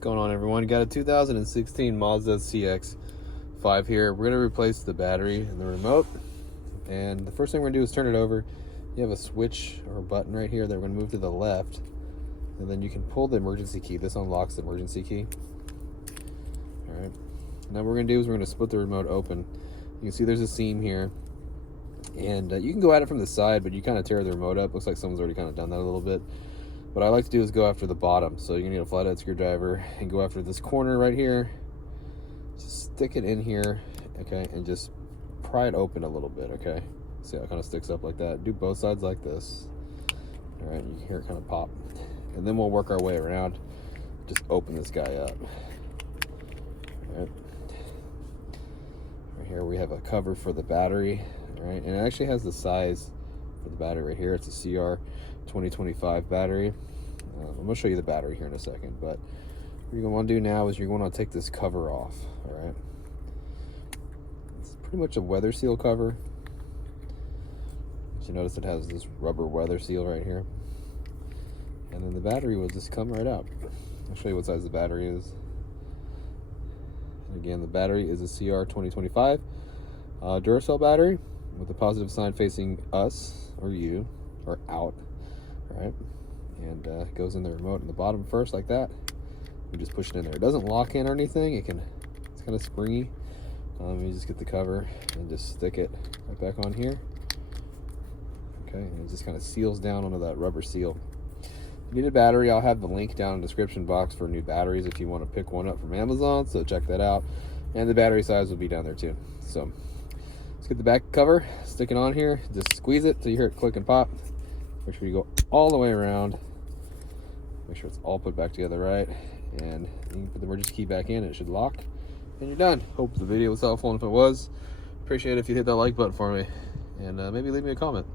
What's going on, everyone? Got a 2016 Mazda CX-5 here. We're going to replace the battery and the remote. And the first thing we're going to do is turn it over. You have a switch or button right here that we're going to move to the left. And then you can pull the emergency key. This unlocks the emergency key. Alright. Now what we're going to do is we're going to split the remote open. You can see there's a seam here. And you can go at it from the side, but you kind of tear the remote up. Looks like someone's already kind of done that a little bit. What I like to do is go after the bottom. So you're gonna need a flathead screwdriver and go after this corner right here. Just stick it in here, okay, and just pry it open a little bit, okay? See how it kind of sticks up like that? Do both sides like this. All right, you can hear it kind of pop. And then we'll work our way around. Just open this guy up. All right. Right here we have a cover for the battery, all right? And it actually has the size for the battery right here. It's a CR 2025 battery. I'm going to show you the battery here in a second, but what you're going to want to do now is you're going to take this cover off. All right, it's pretty much a weather seal cover. So you notice it has this rubber weather seal right here, and then the battery will just come right out. I'll show you what size the battery is. And again, the battery is a CR 2025 Duracell battery with the positive sign facing us or you or out. Right, and it goes in the remote in the bottom first like that. You just push it in there. It doesn't lock in or anything. It's kind of springy. You just get the cover and just stick it right back on here. Okay, and it just kind of seals down onto that rubber seal. If you need a battery, I'll have the link down in the description box for new batteries if you want to pick one up from Amazon, so check that out. And the battery size will be down there too. So let's get the back cover, stick it on here, just squeeze it till you hear it click and pop. Make sure you go all the way around. Make sure it's all put back together right. And you can put the emergency key back in. It should lock. And you're done. Hope the video was helpful. And if it was, appreciate it if you hit that like button for me. And maybe leave me a comment.